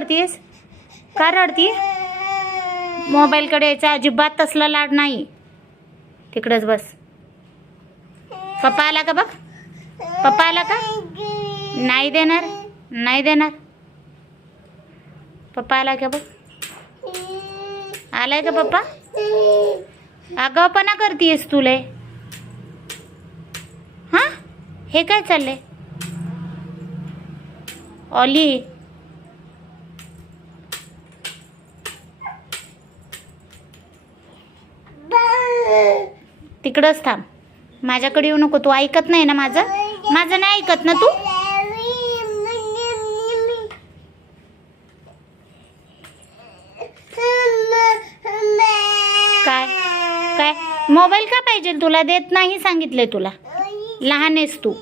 रडतीयस? का रडती? मोबाईलकडे यायचा अजिबात तसला लाड नाही. तिकडेच बस. पप्पा आला का बघ. पप्पा आला का? नाही देणार, नाही देणार. पप्पा आला का बघ. आलाय का पप्पा? आगाऊपणा करतीयस तुले. हां, हे काय चाललंय? ऑली, तिकडंच थांब. माझ्याकडे येऊ नको. तू ऐकत नाही ना माझं? माझं नाही ऐकत ना तू? काय काय मोबाईल का पाहिजे तुला? देत नाही सांगितले तुला. लहान आहेस तू.